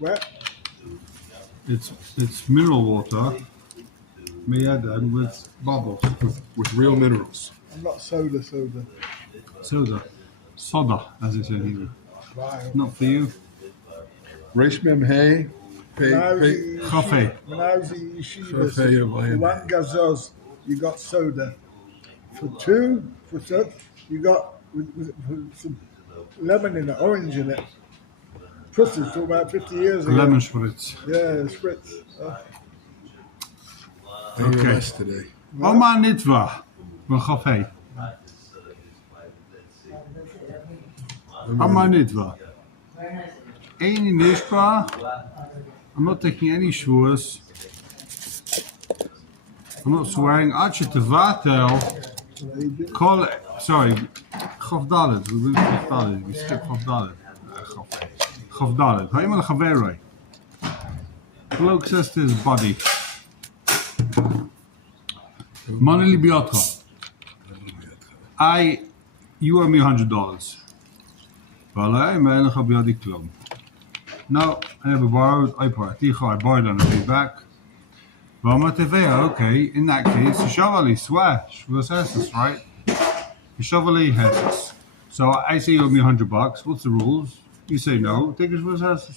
Wet? It's mineral water made with bubbles. With real minerals. I'm not soda. Soda, as they say in English. Right. Not for you. Reshmem hay. When I was Pay. in Coffee. yeshivas, Coffee of for iron. one gazos, you got soda. For two, you got with some lemon in it, orange in it. Pussies from about 50 years ago. Lemon spritz. Yeah, spritz. Okay. Less today. Oma nitwa. Van coffee. Oma nitwa. Any nishpa. I'm not taking any shwurs. I'm not swearing. Ache tevatel. Call it. Sorry. Chof dalet. We will chof dalet. We skip chof dalet. Chof dalet. Ha'imal chaveroi. Bloke says to his body. Money libiotcha. You owe me $100. No, I never borrowed. I borrowed and I paid back. Okay, in that case, Shavali swear. Shvus right? Shavali has. So I say you owe me $100. What's the rules? You say no. Take his Shvus.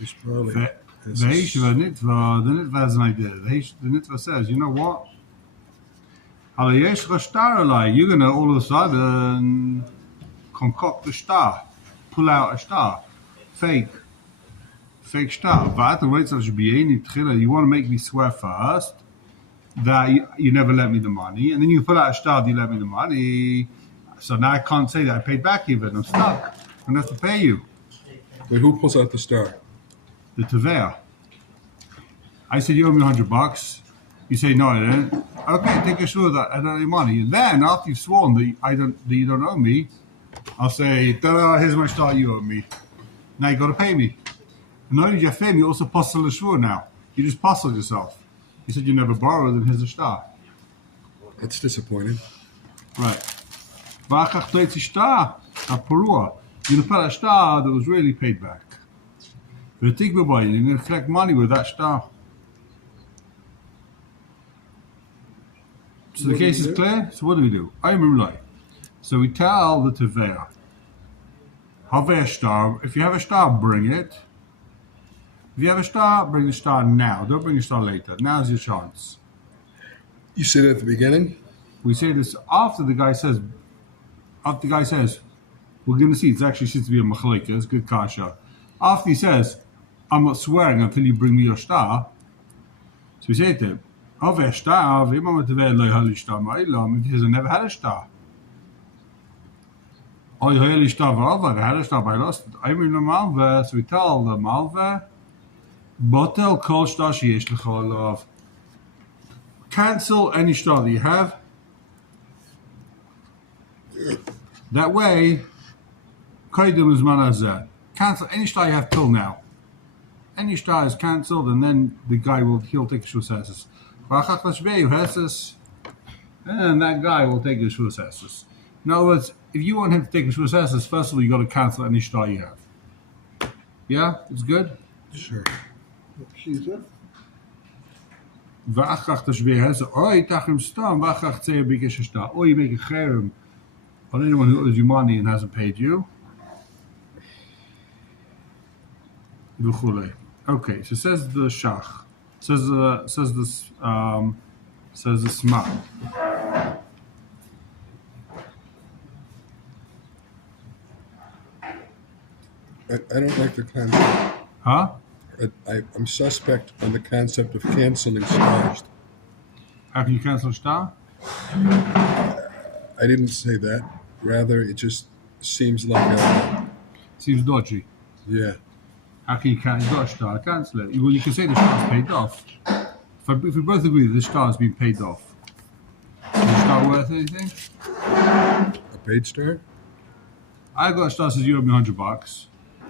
It's probably. The Nitva is an idea. The Nitva says, you know what? You're going to all of a sudden concoct a star, pull out a star, fake star. You want to make me swear first that you never lent me the money, and then you pull out a star that you lent me the money. So now I can't say that I paid back even. I'm stuck. I'm going to have to pay you. Wait, who pulls out the star? The Tavea. I said, you owe me $100. You say, no, I didn't. Okay, take a sure that I don't owe you money. And then, after you've sworn that you don't owe me, I'll say, here's my star you owe me. Now you got to pay me. And not only do you pay me, you also puzzle the shur now. You just puzzled yourself. You said you never borrowed, and here's a star. That's disappointing. Right. V'achach toitzi star, ha'porua. You're going to put a star that was really paid back. You're going to collect money with that star. So the case is clear. So what do we do? So we tell the Tavea, have a star. If you have a star, bring it. If you have a star, bring the star now. Don't bring a star later. Now's your chance. You said it at the beginning? We say this after the guy says, we're going to see, it actually seems to be a machleka, it's good kasha. After he says, I'm not swearing until you bring me your star. So we say to him, if he has never had a star. So we tell the malva, Botel kol shtar sheyesh lecha alav. Cancel any star that you have. That way, kaidum is manazah. Cancel any star you have till now. Any star is cancelled, and then the guy he'll take a shus. And that guy will take a shus. In other words, if you want him to take a shus, first of all you got to cancel any star you have. Yeah, it's good. Sure. She's V'achach tashbeh has tachrim stam v'achach tzei b'ikesh shtar. Or you make a cherem on anyone who owes you money and hasn't paid you. V'chulei. Okay, so says the shach. Says the smart. I don't like the concept. Huh? I'm suspect on the concept of canceling stars. How can you cancel a star? I didn't say that. Rather, it just seems like a... Seems dodgy. Yeah. How can you cancel a star? Cancel it. Well, you can say the star's paid off. If we both agree that the star's been paid off, is the star worth anything? A paid star? I got a star that says you owe me $100.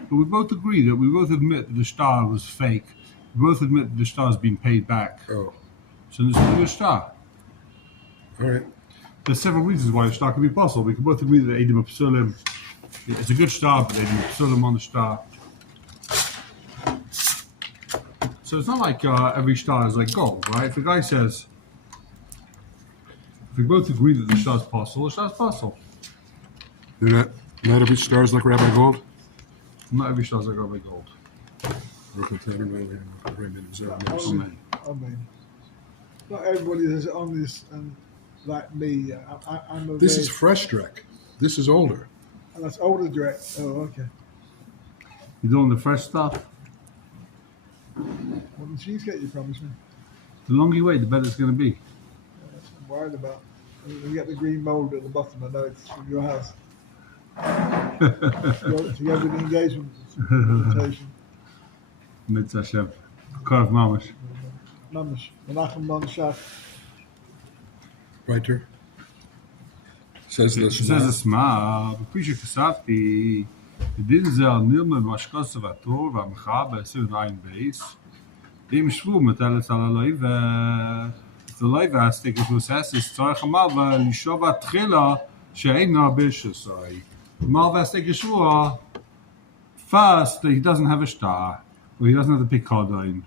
But we both agree that we both admit that the star was fake. We both admit that the star's been paid back. Oh. So this is a good star. All right. There's several reasons why the star can be possible. We can both agree that Eidim Psulim, it's a good star, but Eidim Psulim on the star. So it's not like every star is like gold, right? If a guy says, if we both agree that the star is possible, the star is possible. Not every star is like Rabbi Gold. Not every star is like Rabbi Gold. Amen. Not everybody is honest and like me. I'm a This very, is fresh Drek. This is older. and that's older direct. Oh, okay. You doing the fresh stuff? What did cheesecake you promised me? The longer you wait, the better it's going to be. That's what I'm worried about. You get the green mold at the bottom. I know it's from your house. Together with the engagement invitation. Mitzvah Hashem. Karv Mamash. Mamish. Menachem Bon Shach. Writer. Says the It says a Sma, B'Pisha Kasavti, Din Zel Nilman Mashkos Vator, Vamcha, Be'Sir Nain Beis, Im Shvu Metelet Al Aloive, the Loive has taken to assess is Tzarech Malva, Lishova Tchila, She'ena Bishasai. Malva has taken Shua, first, that he doesn't have a star, or he doesn't have the Picardine.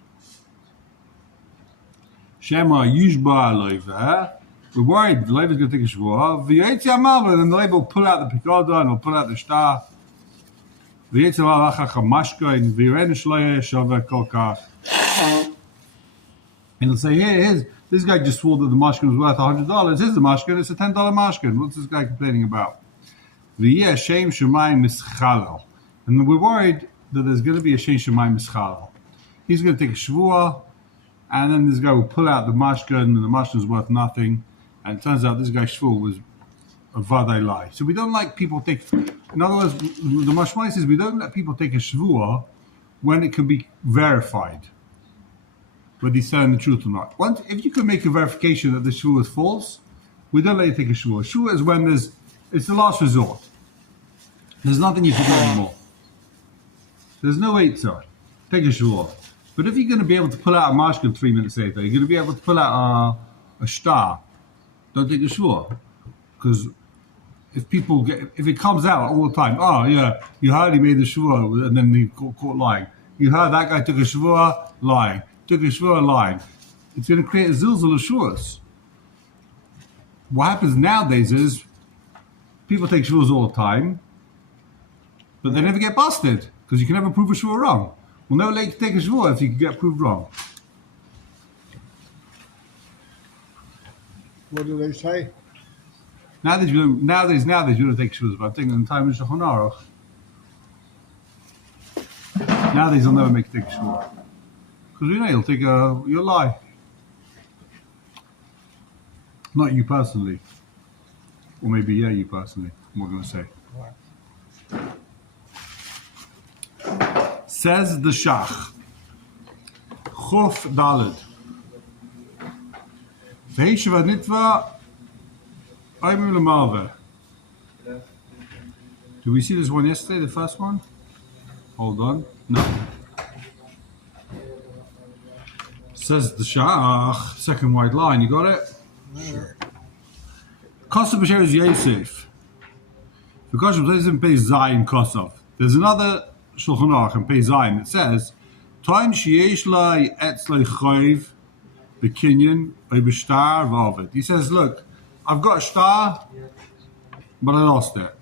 Shema Yushba Aloive, we're worried the Levi is going to take a shvuah. V'yetzi Malva, then the Levi will pull out the Picardine, will pull out the star. V'yetzi Malva Chamashka, and V'yiren Shloye Shaveh Kolkach. And he'll say, here's this guy just swore that the mashkin was worth $100. Here's the mashkin, it's a $10 mashkin. What's this guy complaining about? V'yeh Shem Shemayim Mischalel. And we're worried that there's going to be a Shem Shemayim Mischalel. He's going to take a shvuah, and then this guy will pull out the mashkin, and the mashkin is worth nothing. And it turns out this guy's shvuah was a vadai lie. So we don't like people take. In other words, the mashmai says we don't let people take a shvuah when it can be verified, whether he's telling the truth or not. Once, if you can make a verification that the shvuah is false, we don't let you take a shvuah. Shvuah is when it's the last resort. There's nothing you can do anymore. There's no eitzah. Take a shvuah. But if you're going to be able to pull out a mashkin 3 minutes later, you're going to be able to pull out a star. Don't take a shvuah, because if it comes out all the time, oh yeah, you heard he made the shvuah, and then he caught lying. You heard that guy took a shvuah, lying. Took a shvuah, lying. It's going to create a zilzal of shvuahs. What happens nowadays is people take shvuahs all the time, but they never get busted because you can never prove a shvuah wrong. We'll never let you take a shvuah if you can get proved wrong. What do they say? Nowadays you don't take shvuahs, but I'm thinking in the time of Shulchan Aruch. Nowadays they'll never make you take a shvuah. Because you'll lie. Not you personally. Or maybe you personally, I'm not going to say. Says the Shach. Chof Daled. Ve'eshav Nitva Aimim L'Malveh. Did we see this one yesterday, the first one? Hold on. No. Says the Shach, second white line, you got it? Sure. Kosav B'Sher is Yosef. Because it doesn't pay Zayin Kosav. There's another Shulchan Aruch in Pei Zayin that says, Toen sheyesh lai etzlei choiv b'kinyan b'shtar v'ovid. He says, look, I've got a star, but I lost it.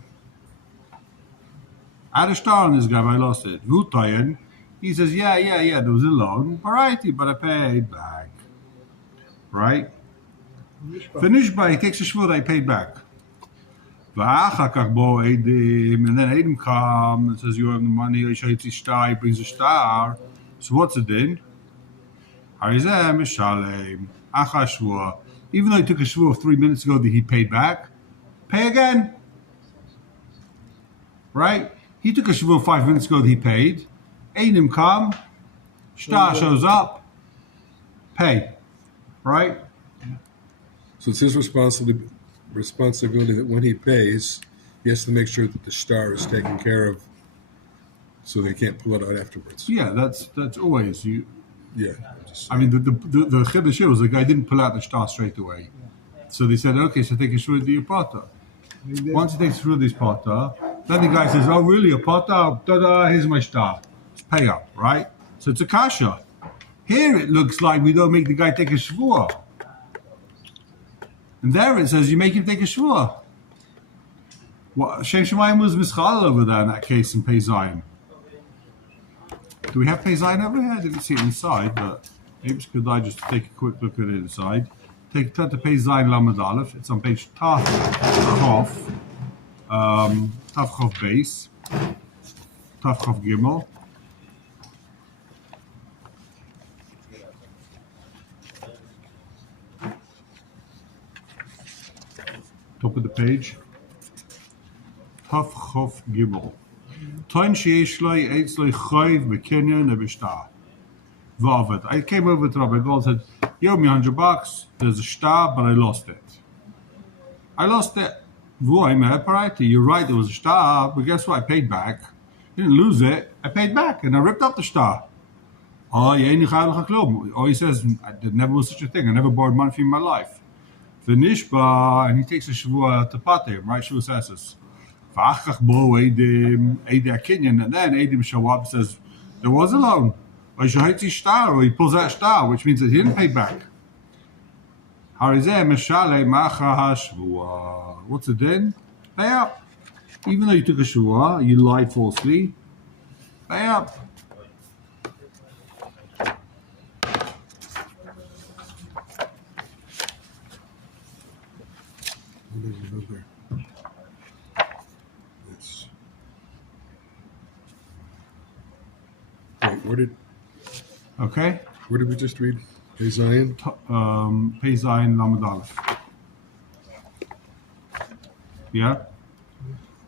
I had a star on this guy, but I lost it. V'utayin. He says, yeah, there was a loan. All right, but I paid back. Right? Finished by, he takes a shvuah that I paid back. And then Adam comes and says, you have the money, he brings a star. So what's it then? Even though he took a shvuah 3 minutes ago that he paid back, pay again. Right? He took a shvuah 5 minutes ago that he paid. Adam come, star shows up, pay. Right? So it's his responsibility that when he pays, he has to make sure that the star is taken care of, so they can't pull it out afterwards. Yeah, that's always you. Yeah. I mean, the chiddush was the guy didn't pull out the star straight away, so they said, okay, so take a shvuah to your potter. Once he takes through this potter, then the guy says, oh really, a potter? Here's my star. Pay up, right? So it's a kasha. Here it looks like we don't make the guy take a shvua. And there it says you make him take a shvua. Well, Shem Shemayim was mischal over there in that case in Pei Zayin. Do we have Pei Zayin over here? I didn't see it inside, but maybe could I just take a quick look at it inside. Turn to Pei Zayin Lamed Aleph. It's on page Taf Chof base. Taf Chof Gimel. Top of the page. Taf Chof Gimel. Toen sheyesh lo eitz lo chayv bekinyan nebishtar. Vavet. I came over to Rabbi Gold and said, "You owe me $100. There's a star, but I lost it. I lost it. You're right, there was a star, but guess what? I paid back. Didn't lose it. I paid back, and I ripped up the star. Oh, he says, there never was such a thing. I never borrowed money from my life. The Nishba, and he takes a Shavua to Pater, right? Shavua says, and then Edim show up and says, there was a loan. Or he pulls out a star, which means that he didn't pay back. What's it then? Pay up. Even though you took a shua, you lied falsely. Pay up. Wait, Okay. Where did we just read? Pei Zayin? Pei Zayin Lamed Aleph. Yeah?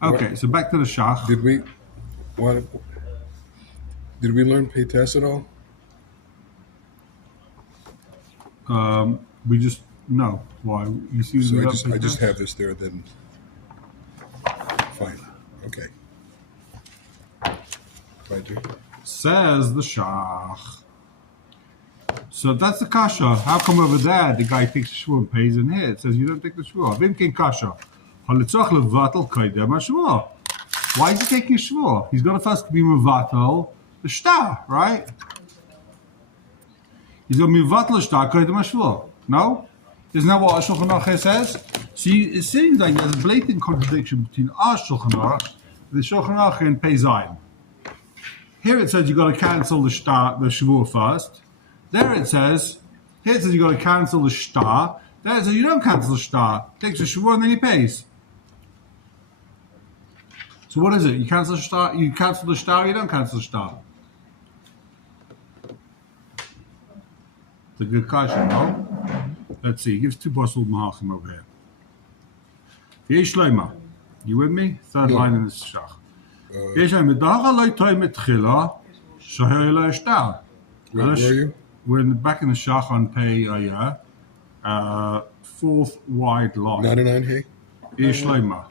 Okay, so back to the Shach. Did we learn Pei Tes at all? We just, no. Why? You see, So I just have this there, then fine. Okay. Fine, too. Says the Shach. So that's the kasha. How come over there the guy takes the shvua and pays in here? It says you don't take the shvua. Vimkin kasha. Why is he taking a shvua? He's got to first be mevatel the shtar, right? He's got to be mevatel the shtar kaidem shvua. No, isn't that what Shulchan Aruch says? See, it seems like there's a blatant contradiction between our Shulchan Aruch and the Shulchan Aruch and Pei Zayin. Here it says you got to cancel the shvua first. There it says, here it says you got to cancel the shtar. There it says you don't cancel the shtar. Takes a shvua and then he pays. So what is it? You cancel the shtar, you cancel the shtar, you don't cancel the shtar. It's a good question, no? Let's see, he gives two Basel Mahachim over here. Yesh Leima. You with me? Third line in this shach. Yesh Leima. Dahacha loy toy metchila, shaher lo shtar. Where are you? We're back in the Shach on Pei fourth wide line. 99 hey? Yesh Leima.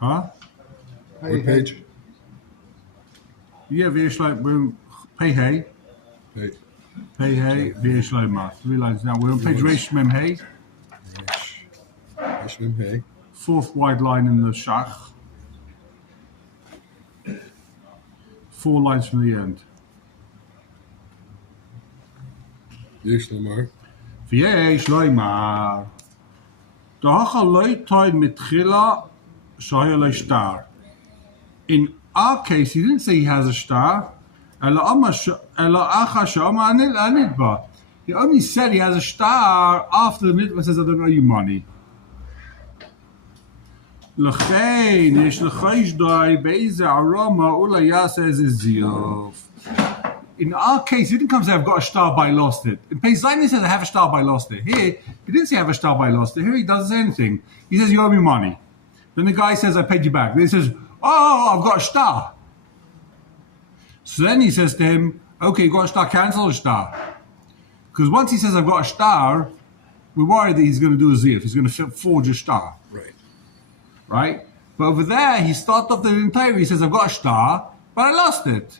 Huh? What page? Yeah, Yesh Leima. Pei Hey. Hey. Pei Hey, Yesh Leima. 3 lines down. We're on page Reish Mem Hey. Reish Mem Hey. Fourth wide line in the Shach. 4 lines from the end. Yesh Lomar. V'yesh loymar. Dahacha loy toy mitchila shaya loy shtar. In our case, he didn't say he has a star. He only said he has a star after the nitva says, I don't owe you money. L'chein yesh l'chaysh dai be'eze aroma ula yaseh ziyov. In our case, he didn't come and say, I've got a star, but I lost it. In Pei Zayin, he says, I have a star, but I lost it. Here, he didn't say, I have a star, but I lost it. Here, he doesn't say anything. He says, you owe me money. Then the guy says, I paid you back. Then he says, oh, I've got a star. So then he says to him, okay, you got a star, cancel the star. Because once he says, I've got a star, we're worried that he's going to do a ziyuf. He's going to forge a star. Right. Right? But over there, he started off the entire, he says, I've got a star, but I lost it.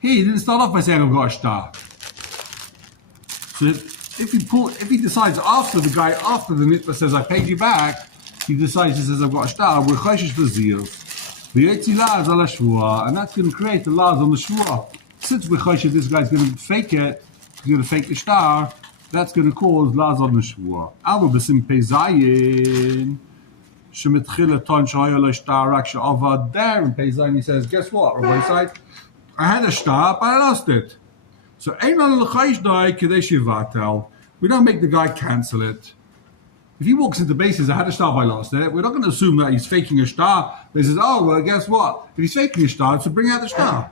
He didn't start off by saying I've got a star. So if he decides after the nitva says I paid you back, he decides he says I've got a star, we're chayshish the ziyuf. The yetzila is ala shvua, and that's going to create the laws on the shvua. since we're choshev this guy's going to fake it, he's going to fake the star, that's going to cause lazar neshvua. Alba b'sim pezayin. Shemitchila ton shahaya lo star rak she'avad. There in pezayin he says, guess what? Rabbi said, I had a star, but I lost it. So ein al l'chayish dai k'dei shivatel. We don't make the guy cancel it. If he walks into bases, I had a star, but I lost it. We're not going to assume that he's faking a star. He says, oh, well, guess what? If he's faking a star, it's to bring out the star.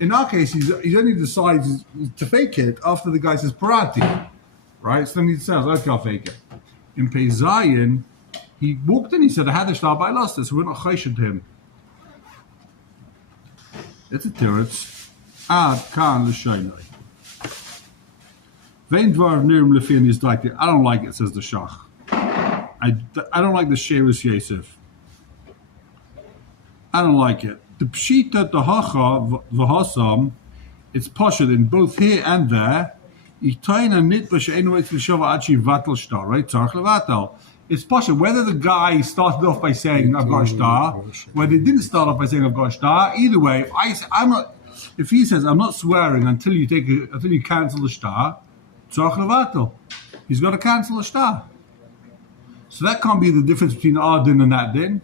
In our case, he only decides to fake it after the guy says parati. Right? So then he says, okay, I'll fake it. In Pei Zayin, he walked in, he said, I had a star, but I lost it. So we're not chayshid him. It's a teretz. Ad kan l'shaynai. I don't like it, says the Shach. I don't like the Sheirus Yosef. I don't like it. The Pshita, the Hacha, V'hasam, it's poshut in both here and there. Right? It's poshut. Whether the guy started off by saying, I've got a star, whether he didn't start off by saying, I've got a star, either way, if he says, I'm not swearing until you cancel the star, he's got to cancel a star. So that can't be the difference between our din and that din.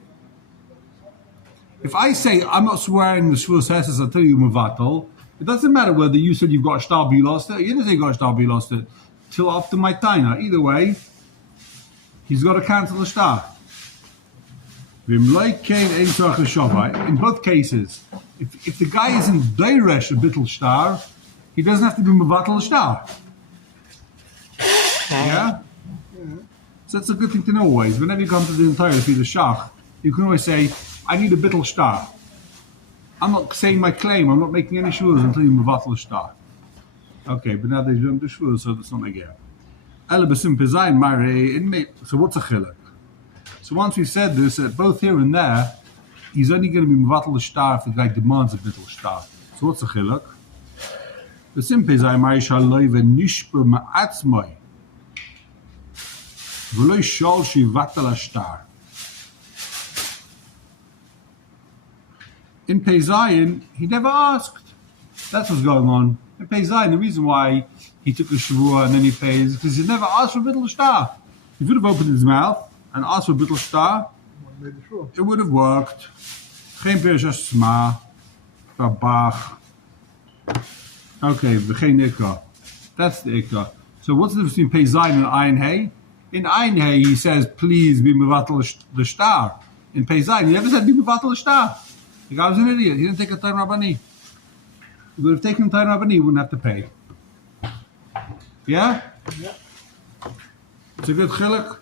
If I say I'm not swearing the shvur sesses until you mevatel, it doesn't matter whether you said you've got a star but you lost it, or you didn't say you got a star but you lost it, till after my taina. Either way, he's got to cancel the star. In both cases, if the guy isn't deiresh a bittul star, he doesn't have to be mevatel a star. Yeah? So that's a good thing to know always. Whenever you come to the entire the shach, you can always say, I need a bittul star. I'm not saying my claim, I'm not making any shvurs until you mevatel a star. Okay, but now they don't do shvurs, so that's not my gear. So what's a chilek? So once we've said this, both here and there, he's only going to be mevatel a star if the guy demands a bittul star. So what's a chilek? The simple is I shall live a nishpa ma'atzmai. V'lo shal shivatel a star. In Pei Zayin, he never asked. That's what's going on. In Pei Zayin, the reason why he took a shavua and then he pays is because he never asked for a bittul star. He would have opened his mouth and asked for a bittul star. It would have worked. Geen Persisch sma, babach. Okay, v'chein ikka. That's the ikka. So what's the difference between Pei Zayin and Ayin Hey? In Ayin Hey, he says, please be mevatel the star. In Pei Zayin, he never said be mevatel the star. The guy was an idiot. He didn't take a Toen Rabani. If he would have taken Toen Rabani, he wouldn't have to pay. Yeah? Yeah. It's a good chilek?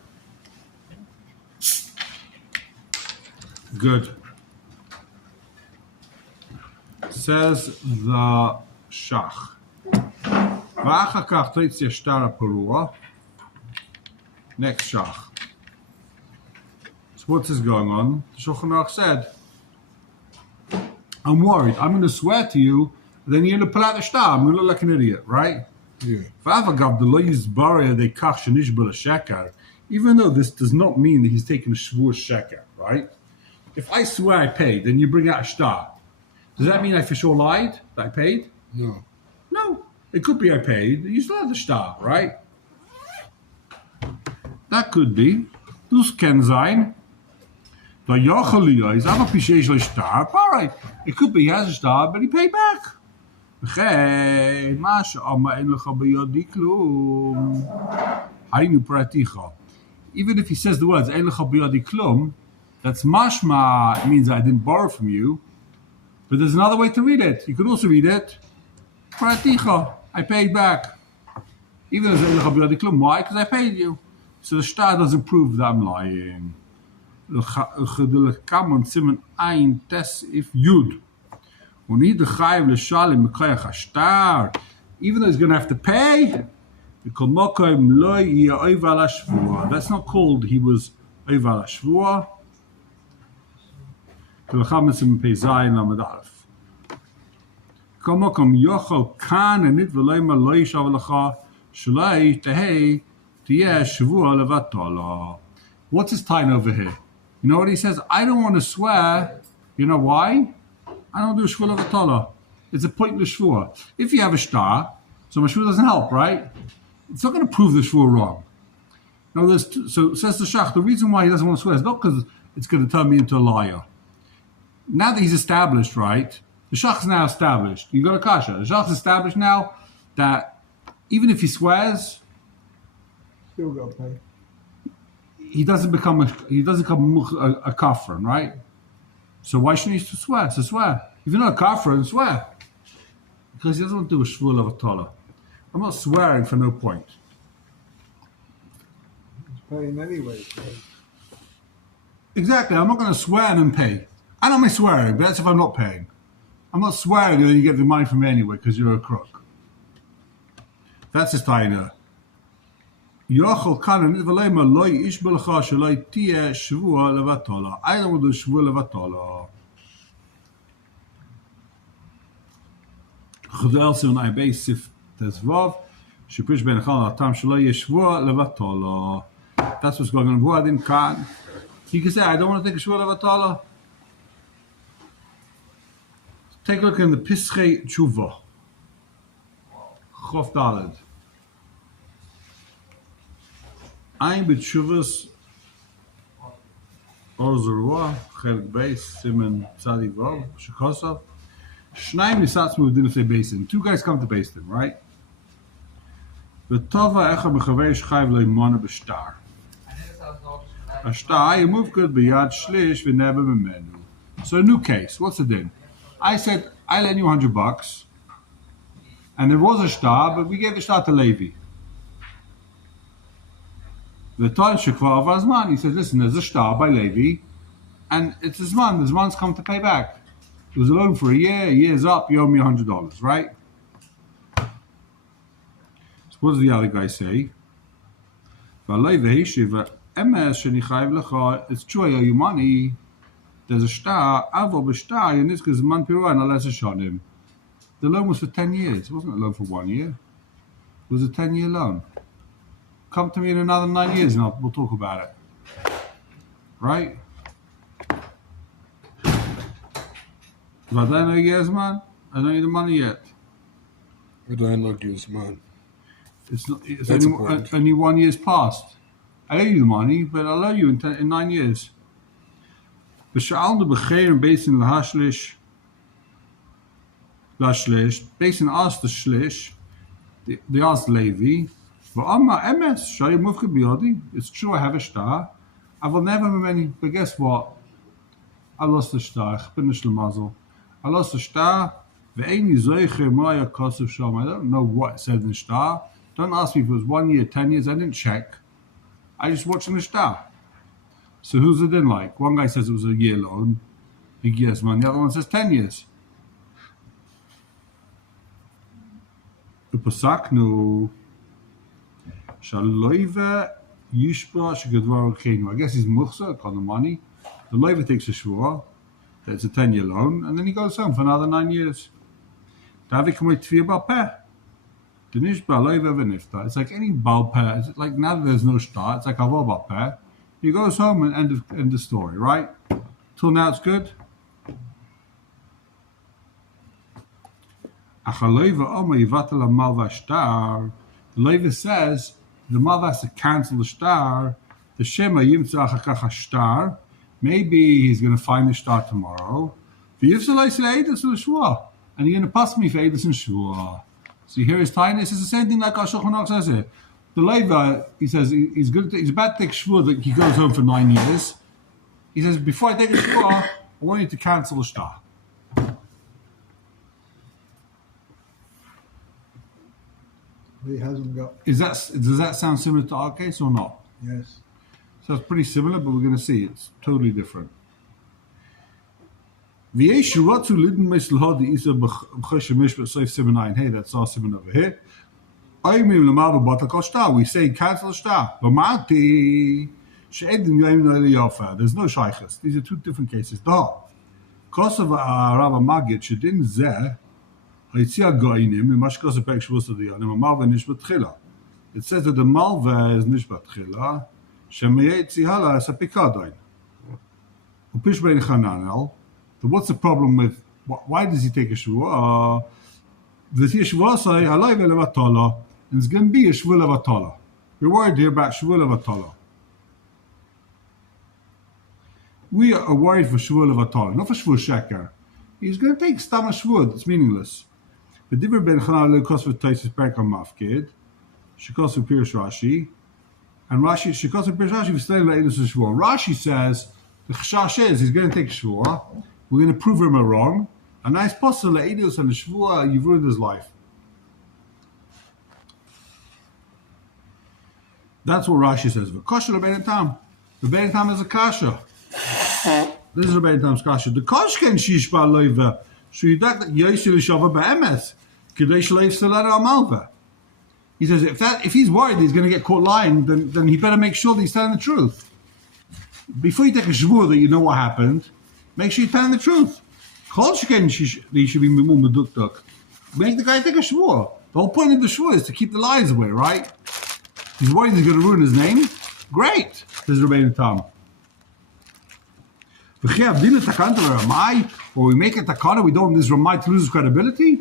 Good. Says the Shach. V'achar kach totzia shtara parua. Next Shach. So what's this going on? The Shulchan Aruch said, I'm worried. I'm going to swear to you, then you're going to pull out the star. I'm going to look like an idiot, right? Yeah. Even though this does not mean that he's taking a shvur sheker, right? If I swear I paid, then you bring out a star. Does that mean I for sure lied that I paid? No. No. It could be I paid. You still have the star, right? That could be. Dus can sein. All right. It could be he has a star, but he paid back. Even if he says the words, that's mashma, it means I didn't borrow from you. But there's another way to read it. You could also read it, I paid back. Even though it's why? Because I paid you. So the star doesn't prove that I'm lying. If Yud. Even though he's going to have to pay, that's not called he was Oival HaShavua. What's his time over here? You know what he says? I don't want to swear. You know why? I don't do shvul avatala. It's a pointless shvur. If you have a star, so my shvur doesn't help, right? It's not going to prove the shvur wrong. Now, so says the shach, the reason why he doesn't want to swear is not because it's going to turn me into a liar. Now that he's established, right? The shach is now established. You got a kasha. The shach is established now that even if he swears, Still got to pay. he doesn't become a kafran, right? So why shouldn't he swear? So swear. If you're not a kafran, swear. Because he doesn't want to do a shvur of a tola. I'm not swearing for no point. He's paying anyway. So. Exactly. I'm not going to swear and then pay. I don't mean swearing, but that's if I'm not paying. I'm not swearing and then you get the money from me anyway because you're a crook. That's his taina. Yochel kanan v'leima loy ish b'lecha shaloi tieh shvua levatola. I don't want to do shvua levatola. Chudel sim I base sif tezvav sheprish ben chal atam shaloi yeshvua levatola. That's what's going on. Vuadin kan. He can say, I don't want to take a shvua levatola. Take a look in the Pischei Tshuva. Chof Daled. Ein b'tshuvas Or Zerua, Chelik Beis, Simen Tzadi Vav, Shekosov. Shnayim Nisatzmu didn't say Basin. Two guys come to Basin, right? V'tova echa mechaver shchayv le'imona b'shtar. A shtar, you move good b'yad shlish v'neba memenu. So a new case. What's the din? I said, I lend you $100, and there was a shtar, but we gave the shtar to Levi. The Toen Rabani, he says, listen, there's a shtar by Levi, and it's his man. His man's come to pay back. It was a loan for a year's up, you owe me $100, right? So what does the other guy say? It's true, I owe you money. There's a shtar, avo b'shtar, and this because man pirua and alas him. The loan was for 10 years. It wasn't a loan for 1 year. It was a 10-year loan. Come to me in another 9 years and we'll talk about it. Right? But I don't know years, man. I don't need the money yet. I don't know years, man. It's only 1 year's passed. I owe you the money, but I'll owe you in 9 years. B'sha'al de b'cheir basin lahashlish, basin asked the shlish, they asked Levi, v'amma emes, shayu mufka biyodi, it's true I have a shtar, I will never have many, but guess what? I lost the shtar, ch'pinish l'mazel. I lost the shtar, v'eini zoicher ma'ya kosev shom, I don't know what it said in the shtar, don't ask me if it was 1 year, 10 years, I didn't check, I just watched the shtar. So who's it in like? One guy says it was a year loan, he gives money. The other one says 10 years. Upasaknu Shaloiva Yishba Shikadvar Kenu. I guess he's muhsa on the money. The loiva takes a shvua, that's a 10-year loan, and then he goes home for another 9 years. It's like any balpeh. It's like now that there's no shtar, it's like avo balpeh. He goes home and end the story, right? Till now it's good. The Levi says the mother has to cancel the shtar. The Shema yimtzach shtar. Maybe he's going to find the shtar tomorrow. And you're going to pass me for Eidos and Shua. So you hear his tiny. It's the same thing like our Shulchan Aruch says it. The Levi, he says he's about to take shvur that he goes home for 9 years. He says, before I take a shvur, I want you to cancel the shtar. He hasn't got. Does that sound similar to our case or not? Yes. So it's pretty similar, but we're going to see it's totally different. Hey, that's our simon over here. We say cancel shtar. There's no shaykhs. These are two different cases. It says that the malva is nishbat tchila. So what's the problem with why does he take a shvua? The shvua say halay velevatala, and it's going to be a shvua levatala. We're worried here about shvua levatala. We are worried for shvua levatala, not for shvua sheker. He's going to take stam shvua that's meaningless. But Divrei ben Chananah lekos v'taisis perkam mafkid, shekos v'pirish Rashi, and Rashi shekos v'pirish Rashi v'slein le'edus shvua. Rashi says the chashash is he's going to take shvua. We're going to prove him wrong, and nice possible le'edus and the shvua you've ruined his life. That's what Rashi says. V'kosher Rabbeinu Tam. Rabbeinu Tam is a kasha. This is Rabbeinu Tam's kasha. The koshken shishba loiva. He says, if he's worried he's going to get caught lying, then he better make sure that he's telling the truth. Before you take a shvur that you know what happened, make sure you're telling the truth. He should be mumuduktuk. Make the guy take a shvur. The whole point of the shvur is to keep the lies away, right? He's worried he's going to ruin his name. Great. This is Rabbeinu Tam. Or we make a takana, we don't want this Ramai to lose his credibility.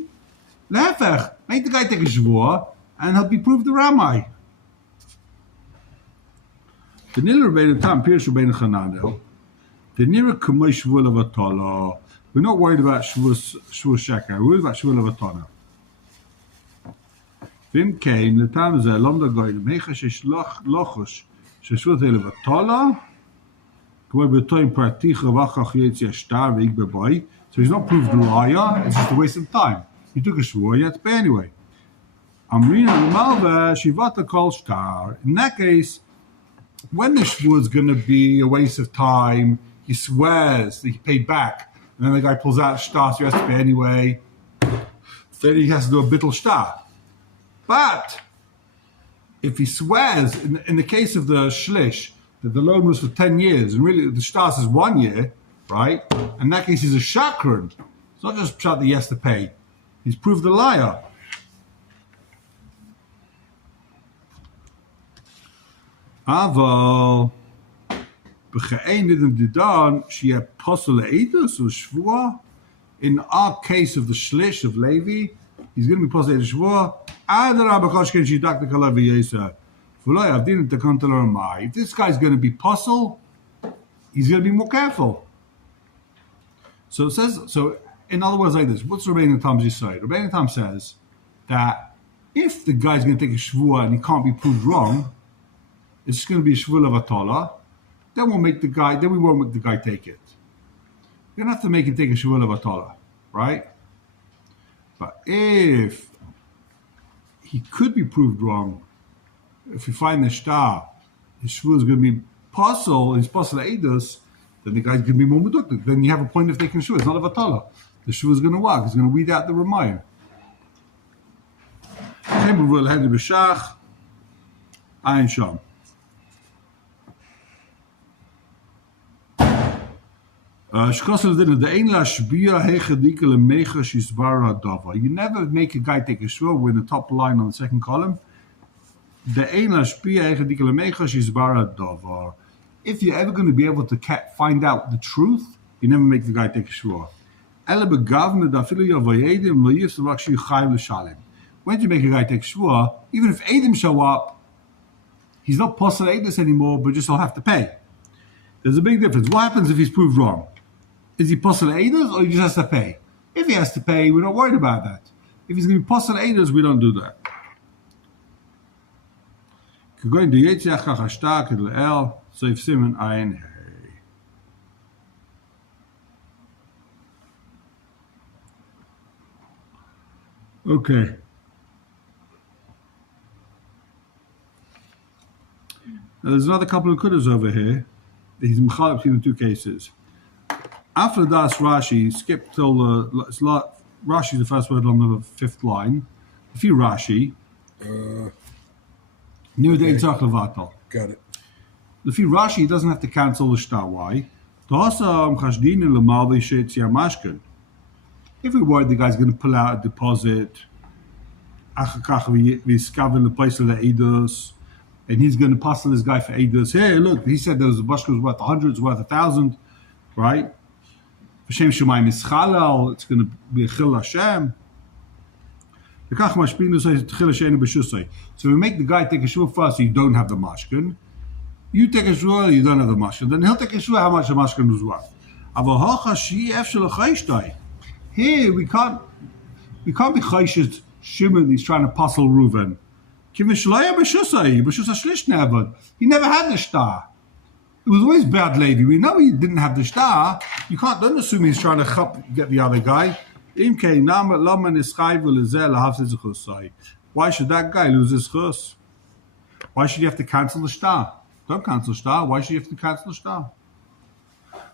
Lefech, make the guy take a shvua and help you prove the Ramai. The Nila Rabbeinu Tam, Pirush Rabbeinu Chananah, the Nira Kumay Shvua Levatala. We're not worried about Shvua Sheker, we're worried about Shvua Levatala. Vim came, the time is a Lomda Goy, the Mecha Shesh Lochush, Sheshvua Levatala. So he's not proved a liar, it's just a waste of time. He took a shvur, he had to pay anyway. In that case, when the shvur is going to be a waste of time, he swears that he paid back, and then the guy pulls out a shtar, so he has to pay anyway. Then he has to do a bittul shtar. But if he swears, in the case of the shlish, that the loan was for 10 years, and really the shtas is 1 year, right? In that case, he's a shakran. It's not just pshat that he has to pay. He's proved a liar. Aval, in our case of the shlish of Levi, he's going to be posted to shvua. If this guy's going to be puzzle, he's going to be more careful. So it says. So in other words, like this. What's Rabbeinu Tam say? Rabbeinu Tam says that if the guy's going to take a shvua and he can't be proved wrong, it's going to be a shvua levatala. Then we'll make the guy. Then we won't make the guy take it. You don't have to make him take a shvua levatala, right? But if he could be proved wrong, if you find the shtar, his shvur is going to be puzzle, his puzzle edus, then the guy's going to be more meduktik. Then you have a point of taking shvur. It's not a vatala. The shvur is going to work. It's going to weed out the Ramayim. Ayin Sham. You never make a guy take a shvur with the top line on the second column. If you're ever going to be able to find out the truth, you never make the guy take a shvur. When you make a guy take a shvur, even if Eidim show up, he's not posel Eidus anymore, but just he'll have to pay. There's a big difference. What happens if he's proved wrong? Is he posel Eidus or he just has to pay? If he has to pay, we're not worried about that. If he's going to be posel Eidus, we don't do that. Going to Yetzirah Chachashta Kedel Seif Simon Ayin Hey. Okay. Now there's another couple of kudas over here. He's mechalek between the two cases. After das Rashi, skip till Rashi is the first word on the fifth line. If you Rashi. Got it. If you Rashi, he doesn't have to cancel the shtar. Why? If we're worried the guy's going to pull out a deposit, and he's going to pass to this guy for Eidos. Hey, look, he said there was a bushel worth 100, it's worth 1,000, right? V'shem Shemayim Ischalal, it's going to be a Chil Hashem. So we make the guy take a shul first, so you don't have the mashkin. You take a shul, you don't have the mashkin. Then he'll take a shul how much the mashkin was worth. Here we can't be chayshed Shimon. He's trying to puzzle Reuven. He never had the star. It was always bad Levi. We know he didn't have the star. Don't assume he's trying to get the other guy. Why should that guy lose his chus? Why should you have to cancel the star? Don't cancel the star. Why should you have to cancel the star?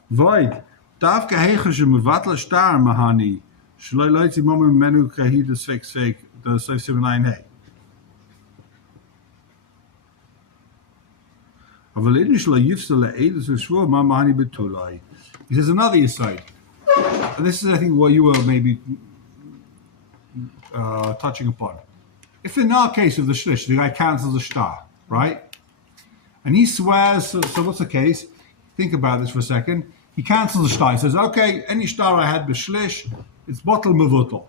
Void. Darf gehege je mevatla star mahani. Shloi loitzi momen menu kahidus fake the 579 He says another aside. And this is, I think, what you were maybe touching upon. If in our case of the shlish, the guy cancels the star, right? And he swears, so what's the case? Think about this for a second. He cancels the star. He says, okay, any star I had b'shlish, it's bottle mevutal.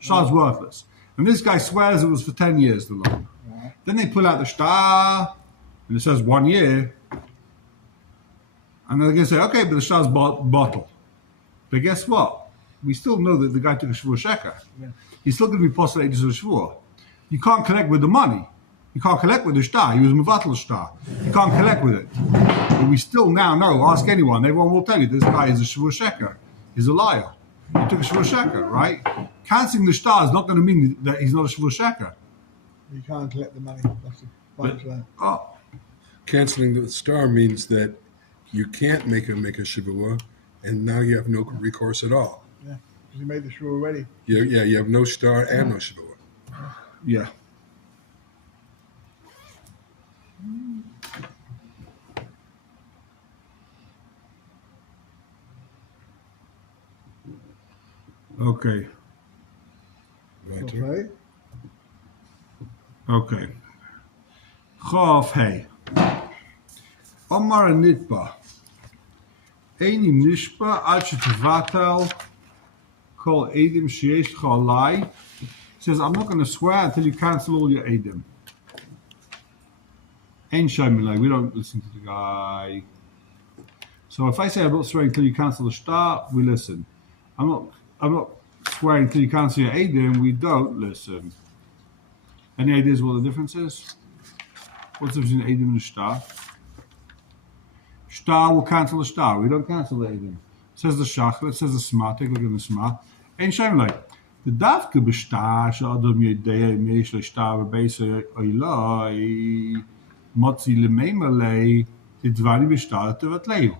Star's worthless. And this guy swears it was for 10 years the loan. Right. Then they pull out the star, and it says 1 year. And they're going to say, okay, but the star's bottle. But guess what? We still know that the guy took a shvur sheker. Yeah. He's still going to be postulated as a shvur. You can't collect with the money. You can't collect with the star. He was mevatel star. You can't collect with it. But we still now know, ask anyone, everyone will tell you this guy is a shvur sheker. He's a liar. He took a shvur sheker, right? Cancelling the star is not going to mean that he's not a shvur sheker. You can't collect the money. That's the point. Canceling the star means that you can't make a shivua, and now you have no recourse at all. Yeah, because you made the shvur already. Yeah, you have no star and no shivua. Yeah. Okay. Okay. Okay. Chav hey. Omar nitba. Eini nishba ad shetvatel kol edim sheyesh chalai. Says, I'm not going to swear until you cancel all your edim. Ain't showing like we don't listen to the guy. So if I say I'm not swearing until you cancel the star, we listen. I'm not swearing until you cancel your edim, we don't listen. Any ideas what the difference is? What's the difference between edim and a star? Star will cancel the star. We don't cancel the edim. Says the shachar. It says the smart. Take a look at the smart. Ain't showing like. The davke bestar she'adam yedei meish le'shtar bebeisa oilai motzi le'meimalei tidvari bestar tevatleu.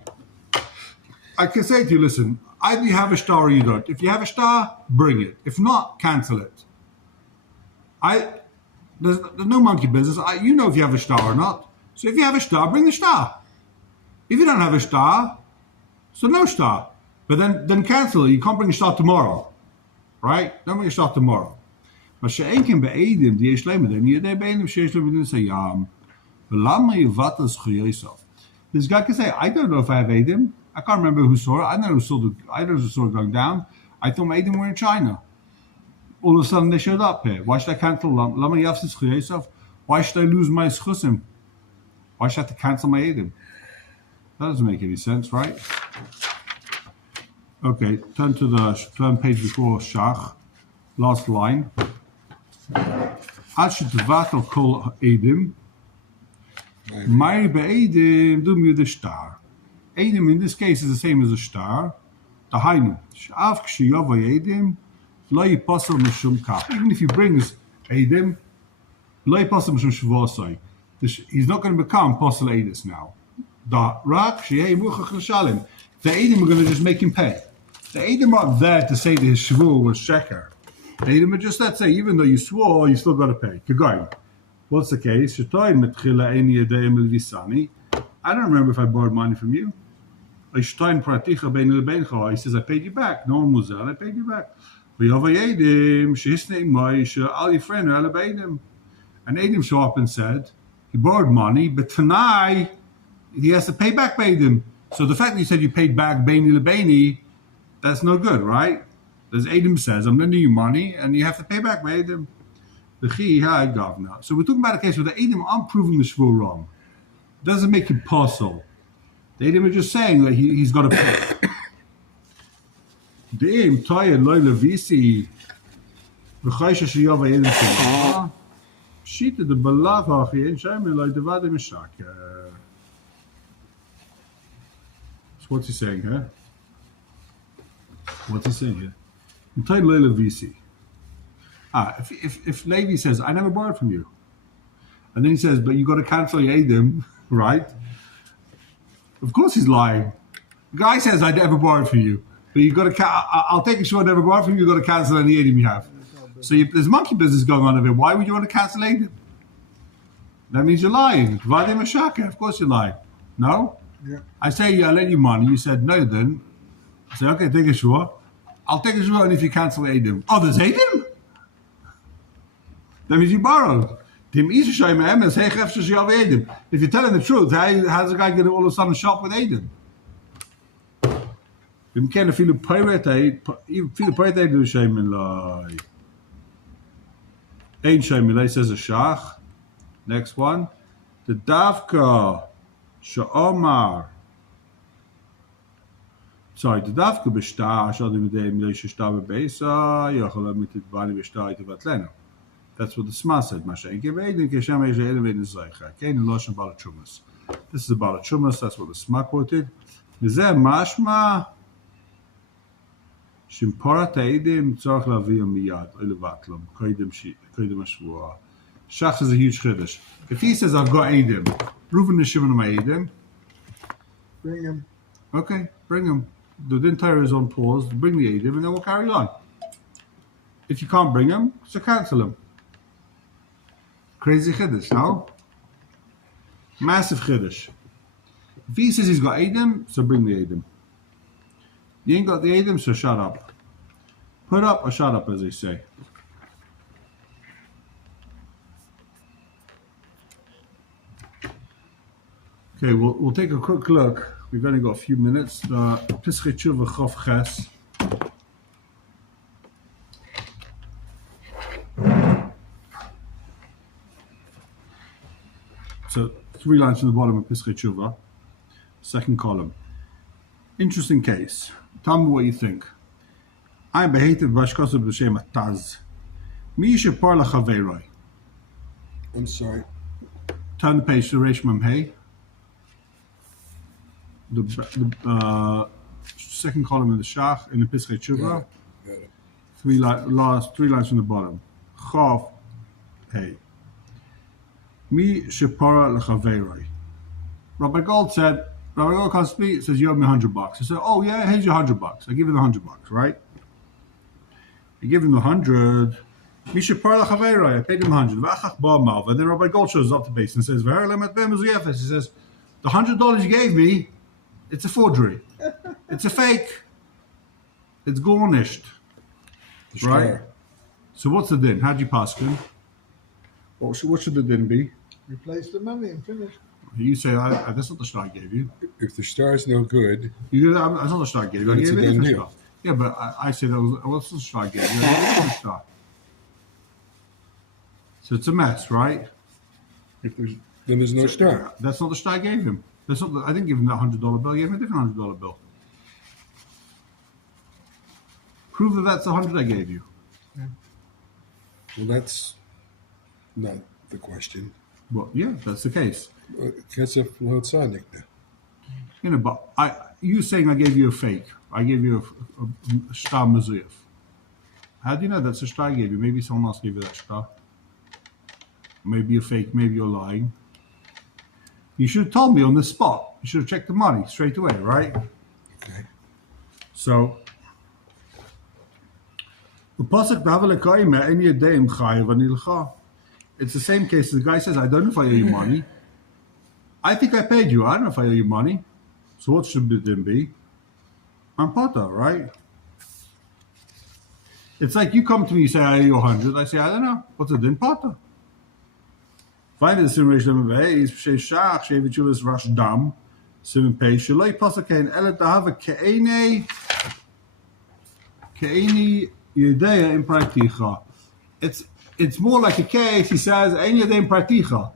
I can say to you, listen, either you have a star or you don't. If you have a star, bring it. If not, cancel it. There's no monkey business. You know if you have a star or not. So if you have a star, bring the star. If you don't have a star, so no star. But then cancel it. You can't bring a star tomorrow. Right? Don't bring a star tomorrow. But she'enken be'edim, die yesh leim edem, yedei be'edim sheyesh leim edem sayam, v'lama yivatas chayosov. This guy can say, I don't know if I have edim. I can't remember who saw it. I don't know who saw it going down. I thought my edim were in China. All of a sudden they showed up here. Why should I cancel? Lama yavsis chayosov. Why should I lose my schusim? Why should I have to cancel my edim? That doesn't make any sense, right? Okay, turn page before Shach, last line. Ad shetvatel kol edim, ma'ir be'edim dum you the star. Edim in this case is the same as a star. Tahainu she'av k'sheyavay edim lo yiposel mishum kach. Even if he brings edim, lo yiposel mishum shvosai. He's not going to become posel edis now. Da rak she'ei muchach l'shalim. The edim are going to just make him pay. The Edom aren't there to say that his shvur was sheker. The Edom are just there to say, even though you swore, you still got to pay. Kegoyim. What's the case? I don't remember if I borrowed money from you. He says, I paid you back. No one was there, I paid you back. And Edom showed up and said, he borrowed money, but tonight he has to pay back Edom. So the fact that you said you paid back Beini Lebeini, That's no good, right? As Adam says, I'm lending you money, and you have to pay back my Adam. The Chi Hai Governor. So we're talking about a case where the Adam aren't proving the Shvur wrong. Doesn't make it possible. The Adam are just saying that he's got to pay. The Adam Toya Loy Levisi. The Chaysha Shiyava Adam Shita the Balava Chien Shaman like the Vade Mishaka. So what's he saying here? What's he saying here? Toya Loy Levisi. If Levi says, I never borrowed from you, and then he says, but you got to cancel your Adam, right? Of course he's lying. The guy says, I never borrowed from you, but you got to, I'll take it sure I never borrowed from you, you got to cancel any Adam you have. So there's monkey business going on over here. Why would you want to cancel Adam? That means you're lying. Vadim Mashaka, of course you're lying. No? Yeah. I say, I lent you money. You said, no, you didn't. I say, okay, take a sure. I'll take a sure only if you cancel Adam. Oh, there's Adam? That means you borrowed. If you're telling the truth, how's the guy going to all of a sudden shop with Adam? You can't feel the pirate. You feel the pirate. Do shame in lie. Ain't shame in lie says a shach. Next one, the davka sha'omar. Sorry, the davka b'shtar shadim midei milei sh'shtar b'beisa yochol mitit bani b'shtar itavat. That's what the Sma said. This is about a chumas. That's what the Sma quoted. Mashma Shimparat Eidim Tzarch Laviyam Miyad Olevatlum Koidim Ashvua. Shach is a huge chiddush. If he says I've got Eidim, Reuven the Shimon my Eidim, Bring him. okay, bring him. The entire is on pause. Bring the Eidim, and then we'll carry on. If you can't bring him, so cancel him. Crazy chiddush, no? Massive chiddush. If he says he's got Adam, so bring the Adam. You ain't got the Adam, so shut up. Put up or shut up, as they say. Okay, we'll take a quick look. We've only got a few minutes. Pischei Tshuva Chof Ches. So 3 lines from the bottom of Pischei Tshuva, second column. Interesting case. Tell me what you think. I'm behated b'ashkosav b'shem ataz. Mi shepar lachaveiroi. I'm sorry. Turn the page to Reish Mem Hey. The second column in the Shach in the Pischei Tshuva. Got it. 3 lines from the bottom. Chav Hey. Mi shepara lechaveiroi. Rabbi Gold comes to me, says, you owe me $100. I said, oh yeah, here's your $100. I give him the $100, right? I give him the 100. Mi shepara lechaveiroi. I paid him 100. V'achach ba malva. And then Rabbi Gold shows up to base and says, he says, the $100 you gave me, it's a forgery. It's a fake. It's garnished. Right? So what's the din? How'd you pass him? What should the din be? Replace the money and finish. You say, that's not the star I gave you. If the star is no good, That's not the star I gave you. I It's gave a you a different done star. Yeah, but I said what's the star I gave you? I gave you a different star. So it's a mess, right? then there's no star. That's not the star I gave him. I didn't give him that $100 bill. I gave him a different $100 bill. Prove that that's the 100 I gave you. Well, that's not the question. Well, yeah, that's the case. Kesef lo tzaddik. You know, but you saying I gave you a fake. I gave you a star mezuyaf. How do you know that's a star I gave you? Maybe someone else gave you that star. Maybe you're fake. Maybe you're lying. You should have told me on the spot. You should have checked the money straight away, right? Okay. So, it's the same case. The guy says, I don't know if I owe you money. I think I paid you. I don't know if I owe you money. So what should the din be? I'm Potter, right? It's like you come to me, you say, I owe you 100. I say, I don't know. What's the din? Potter. Find the simulation of A is Shach, Shevichulas Rush Dam, Simon Pay, Shalai Pasakain, Ella Dahava Kaene, Ke'eni Yudea in Praticha. It's more like a case, he says, Ein Yudea in Praticha.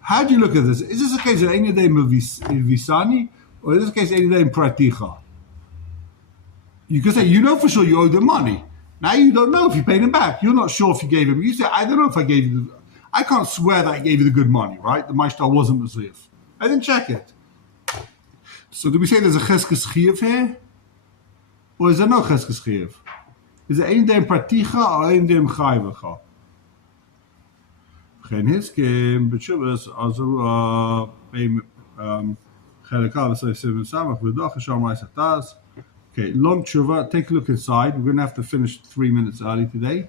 How do you look at this? Is this a case of Ein Yudea in Visani, or is this a case of Ein Yudea in Praticha? You could say, you know for sure you owe the money. Now you don't know if you paid him back. You're not sure if you gave him. You say, I don't know if I gave you I can't swear that I gave you the good money, right? The Maishtar wasn't Mazif. I didn't check it. So do we say there's a Cheskes Chiyuv here? Or is there no Cheskes Chiyuv? Is it Ein Dem Praticha or Ein Dem Chayvecha? Geen Hiskim, B'Shuvas, Azura, Chelekal, Seven Samach, V'Dach, Hashem, Ra'isataz. Okay, long tshuva. Take a look inside. We're going to have to finish 3 minutes early today.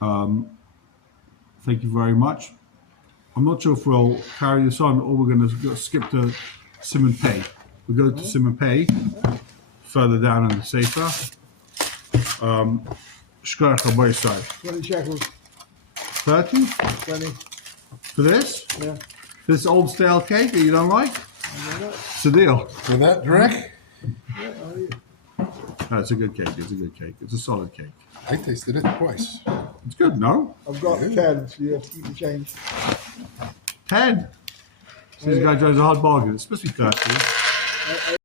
Thank you very much. I'm not sure if we'll carry this on or we're going to skip to Simon Pei. We'll go to Simon Pei further down in the Sefer. Shkoyach Haboy side. 20 shekels. 30? 20. For this? Yeah. This old stale cake that you don't like? It's a deal. For that, Drek? Yeah, oh, yeah. No, it's a good cake. It's a good cake. It's a solid cake. I tasted it twice. It's good, no? I've got 10, so you have to keep the change. 10. So this guy drives a hard bargain. It's supposed to be 30.